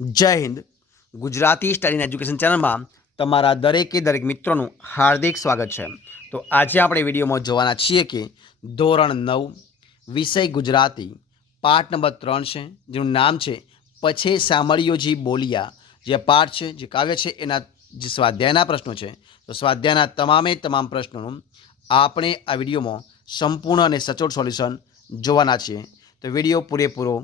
જય Hind. Gujarati study and education ચેનલમાં તમારા દરેકે દરેક મિત્રોનું હાર્દિક સ્વાગત છે. તો આજે આપણે વિડીયોમાં જોવાના છીએ કે ધોરણ નવ, વિષય ગુજરાતી, પાઠ નંબર ત્રણ છે, જેનું નામ છે પછે સામળીઓજી બોલિયા જે પાઠ છે, જે કાવ્ય છે, એના જે સ્વાધ્યાયના પ્રશ્નો છે, તો સ્વાધ્યાયના તમામે તમામ પ્રશ્નોનું આપણે આ વિડીયોમાં સંપૂર્ણ અને સચોટ સોલ્યુશન જોવાના છીએ. તો વીડિયો પૂરેપૂરો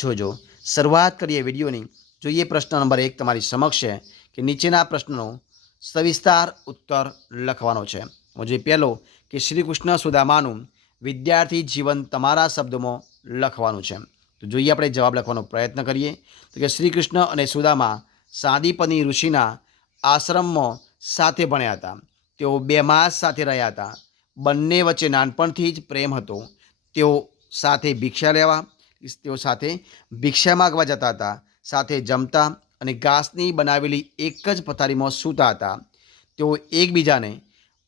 જોજો. શરૂઆત કરીએ વિડીયોની. જોઈએ પ્રશ્ન નંબર એક તમારી સમક્ષ છે કે નીચેના પ્રશ્નનો સવિસ્તાર ઉત્તર લખવાનો છે. જે પહેલો કે શ્રી કૃષ્ણ સુદામાનું વિદ્યાર્થી જીવન તમારા શબ્દોમાં લખવાનું છે. તો જોઈએ આપણે જવાબ લખવાનો પ્રયત્ન કરીએ. તો કે શ્રી કૃષ્ણ અને સુદામા સાદીપની ઋષિના આશ્રમમાં સાથે ભણ્યા હતા. તેઓ બે માસ સાથે રહ્યા હતા. બંને વચ્ચે નાનપણથી જ પ્રેમ હતો. તેઓ સાથે ભિક્ષા લેવા, તેઓ સાથે ભિક્ષા માગવા જતા હતા. સાથે જમતા અને ઘાસની બનાવેલી એક જ પથારીમાં સૂતા હતા. તેઓ એકબીજાને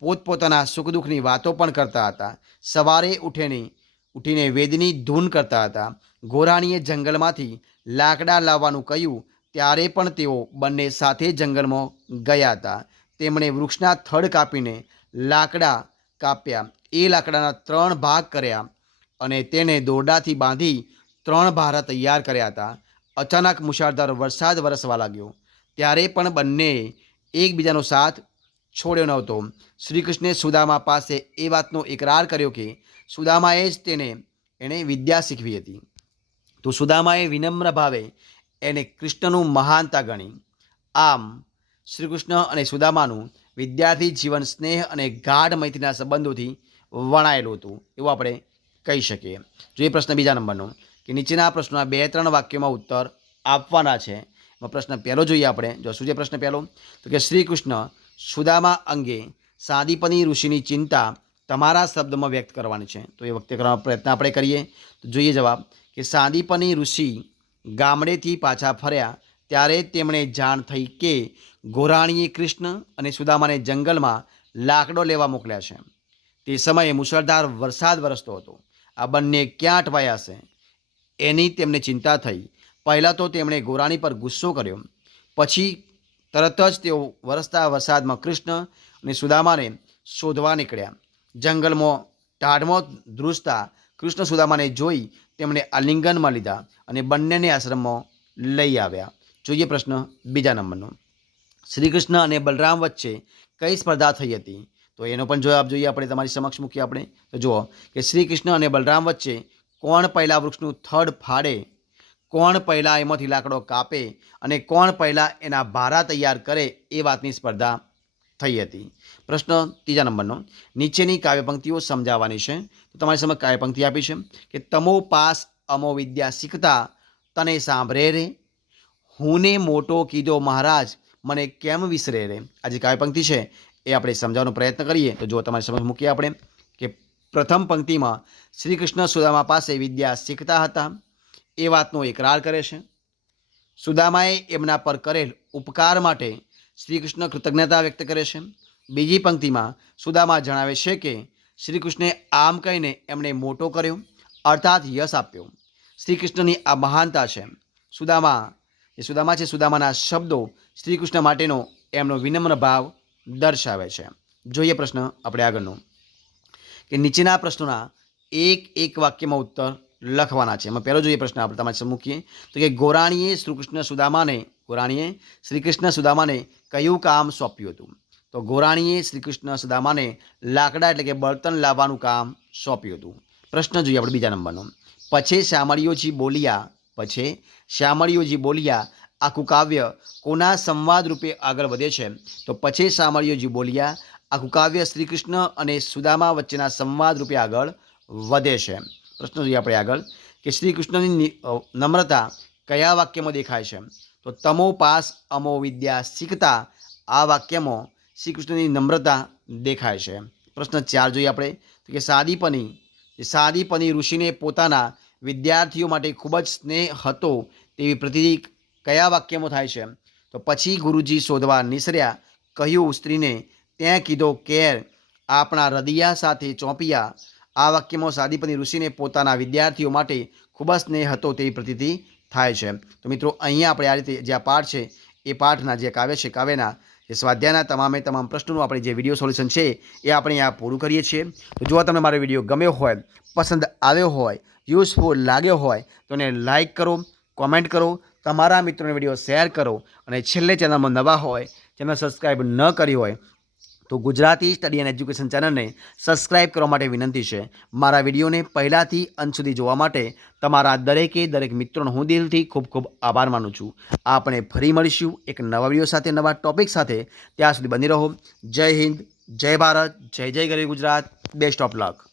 પોતપોતાના સુખ દુઃખની વાતો પણ કરતા હતા. સવારે ઉઠીને ઉઠીને વેદની ધૂન કરતા હતા. ગોરાણીએ જંગલમાંથી લાકડા લાવવાનું કહ્યું, ત્યારે પણ તેઓ બંને સાથે જંગલમાં ગયા હતા. તેમણે વૃક્ષના થડ કાપીને લાકડા કાપ્યા. એ લાકડાના ત્રણ ભાગ કર્યા અને તેને દોરડાથી બાંધી ત્રણ ભારા તૈયાર કર્યા હતા. અચાનક મુશળધાર વરસાદ વરસવા લાગ્યો. ત્યારે પણ બંને એકબીજાનો સાથ છોડ્યો નહોતો. શ્રીકૃષ્ણે સુદામા પાસે એ વાતનો ઇકરાર કર્યો કે સુદામાએ જ તેને, એણે વિદ્યા શીખવી હતી. તો સુદામાએ વિનમ્ર ભાવે એને કૃષ્ણનું મહાનતા ગણી. આમ, શ્રીકૃષ્ણ અને સુદામાનું વિદ્યાર્થી જીવન સ્નેહ અને ગાઢ મૈત્રીના સંબંધોથી વણાયેલું હતું, એવું આપણે કહી શકીએ. જો એ પ્રશ્ન બીજા નંબરનો. કે નીચેના પ્રશ્નોના બે ત્રણ વાક્યોમાં ઉત્તર આપવાના છે. એમાં પ્રશ્ન પહેલો જોઈએ આપણે. જો શું છે પ્રશ્ન પહેલો? તો કે શ્રી કૃષ્ણ સુદામા અંગે સાદીપની ઋષિની ચિંતા તમારા શબ્દમાં વ્યક્ત કરવાની છે. તો એ વખતે કરવાનો પ્રયત્ન આપણે કરીએ. તો જોઈએ જવાબ. કે સાદીપની ઋષિ ગામડેથી પાછા ફર્યા ત્યારે તેમણે જાણ થઈ કે ગોરાણીએ કૃષ્ણ અને સુદામાને જંગલમાં લાકડો લેવા મોકલ્યા છે. તે સમયે મુશળધાર વરસાદ વરસતો હતો. આ બંને ક્યાં અટવાયા હશે? એની તેમને ચિંતા થઈ. પહેલાં તો તેમણે ગોરાણી પર ગુસ્સો કર્યો. પછી તરત જ તેઓ વરસતા વરસાદમાં કૃષ્ણ અને સુદામાને શોધવા નીકળ્યા. જંગલમાં ટાઢમાં ધ્રુજતા કૃષ્ણ સુદામાને જોઈ તેમણે આલિંગનમાં લીધા અને બંનેને આશ્રમમાં લઈ આવ્યા. જોઈએ પ્રશ્ન બીજા નંબરનો. શ્રી કૃષ્ણ અને બલરામ વચ્ચે કઈ સ્પર્ધા થઈ હતી? તો એનો પણ જવાબ જોઈએ આપણે તમારી સમક્ષ મૂકીએ આપણે. તો જુઓ કે શ્રી કૃષ્ણ અને બલરામ વચ્ચે કોણ પહેલાં વૃક્ષનું થડ ફાડે, કોણ પહેલાં એમાંથી લાકડો કાપે અને કોણ પહેલાં એના ભારા તૈયાર કરે એ વાતની સ્પર્ધા થઈ હતી. પ્રશ્ન ત્રીજા નંબરનો, નીચેની કાવ્યપંક્તિઓ સમજાવવાની છે. તો તમારી સમક્ષ કાવ્યપંક્તિ આપી છે કે તમો પાસ અમો વિદ્યા શીખતા તને સાંભળે રે. હુંને મોટો કીધો મહારાજ, મને કેમ વિસરે રે? આ જે કાવ્યપંક્તિ છે એ આપણે સમજાવવાનો પ્રયત્ન કરીએ. તો જો તમારી સમક્ષ મૂકીએ આપણે કે પ્રથમ પંક્તિમાં શ્રી કૃષ્ણ સુદામા પાસે વિદ્યા શીખતા હતા. એ વાતનો એકરાર કરે છે. સુદામાએ એમના પર કરેલ ઉપકાર માટે શ્રી કૃષ્ણ કૃતજ્ઞતા વ્યક્ત કરે છે. બીજી પંક્તિમાં સુદામા જણાવે છે કે શ્રી કૃષ્ણે આમ કહીને એમણે મોટો કર્યો, અર્થાત યશ આપ્યો. શ્રી કૃષ્ણની આ મહાનતા છે. સુદામા જે સુદામા છે, સુદામાના શબ્દો શ્રી કૃષ્ણ માટેનો એમનો વિનમ્ર ભાવ દર્શાવે છે. જોઈએ પ્રશ્ન આપણે આગળનો. કે નીચેના પ્રશ્નોના એક એક વાક્યમાં ઉત્તર લખવાના છે. એમાં પહેલો જોઈએ પ્રશ્ન આપણે તમારી મૂકીએ. તો કે ગોરાણીએ શ્રીકૃષ્ણ સુદામાને, ગોરાણીએ શ્રીકૃષ્ણ સુદામાને કયું કામ સોંપ્યું હતું? તો ગોરાણીએ શ્રીકૃષ્ણ સુદામાને લાકડા એટલે કે બળતણ લાવવાનું કામ સોંપ્યું હતું. પ્રશ્ન જોઈએ આપણે બીજા નંબરનો. પછી શ્યામળીઓજી બોલિયા, પછી શ્યામળીઓજી બોલિયા, આખું કાવ્ય કોના સંવાદ રૂપે આગળ વધે છે? તો પછી શામળીઓજી બોલિયા આખું કાવ્ય શ્રી કૃષ્ણ અને સુદામા વચ્ચેના સંવાદ રૂપે આગળ વધે છે. પ્રશ્ન જોઈએ આપણે આગળ કે શ્રી કૃષ્ણની નમ્રતા કયા વાક્યમાં દેખાય છે? તો તમો પાસ અમો વિદ્યા શીખતા આ વાક્યમાં શ્રી કૃષ્ણની નમ્રતા દેખાય છે. પ્રશ્ન ચાર જોઈએ આપણે તો કે સાદીપની સાદીપની ઋષિને પોતાના વિદ્યાર્થીઓ માટે ખૂબ જ સ્નેહ હતો તેવી પ્રતિ કયા વાક્યમાં થાય છે? તો પછી ગુરુજી શોધવા નિસર્યા, કહ્યું સ્ત્રીને ત્યાં કીધો કેર આપણા હૃદયા સાથે ચોંપિયા. આ વાક્યમાં સાદીપની ઋષિને પોતાના વિદ્યાર્થીઓ માટે ખૂબ જ સ્નેહ હતો તેવી પ્રતિતિ થાય છે. તો મિત્રો, અહીંયા આપણે આ રીતે જે આ પાઠ છે, એ પાઠના જે કાવ્ય છે, કાવ્યના જે સ્વાધ્યાયના તમામે તમામ પ્રશ્નોનું આપણે જે વીડિયો સોલ્યુશન છે, એ આપણે આ પૂરું કરીએ છીએ. તો જો તમને મારો વીડિયો ગમ્યો હોય, પસંદ આવ્યો હોય, યુઝફુલ લાગ્યો હોય, તો એને લાઇક કરો, કોમેન્ટ કરો, તમારા મિત્રોને વીડિયો શેર કરો અને છેલ્લે ચેનલમાં નવા હોય, ચેનલ સબસ્ક્રાઈબ ન કરી હોય તો ગુજરાતી સ્ટડી એન્ડ એજ્યુકેશન ચેનલને સબસ્ક્રાઇબ કરવા માટે વિનંતી છે. મારા વિડીયોને પહેલાંથી અંત સુધી જોવા માટે તમારા દરેકે દરેક મિત્રોનો હું દિલથી ખૂબ ખૂબ આભાર માનું છું. આપણે ફરી મળીશું એક નવા વીડિયો સાથે, નવા ટોપિક સાથે. ત્યાં સુધી બની રહો. જય હિન્દ, જય ભારત, જય જય ગરીબ ગુજરાત. Best of luck.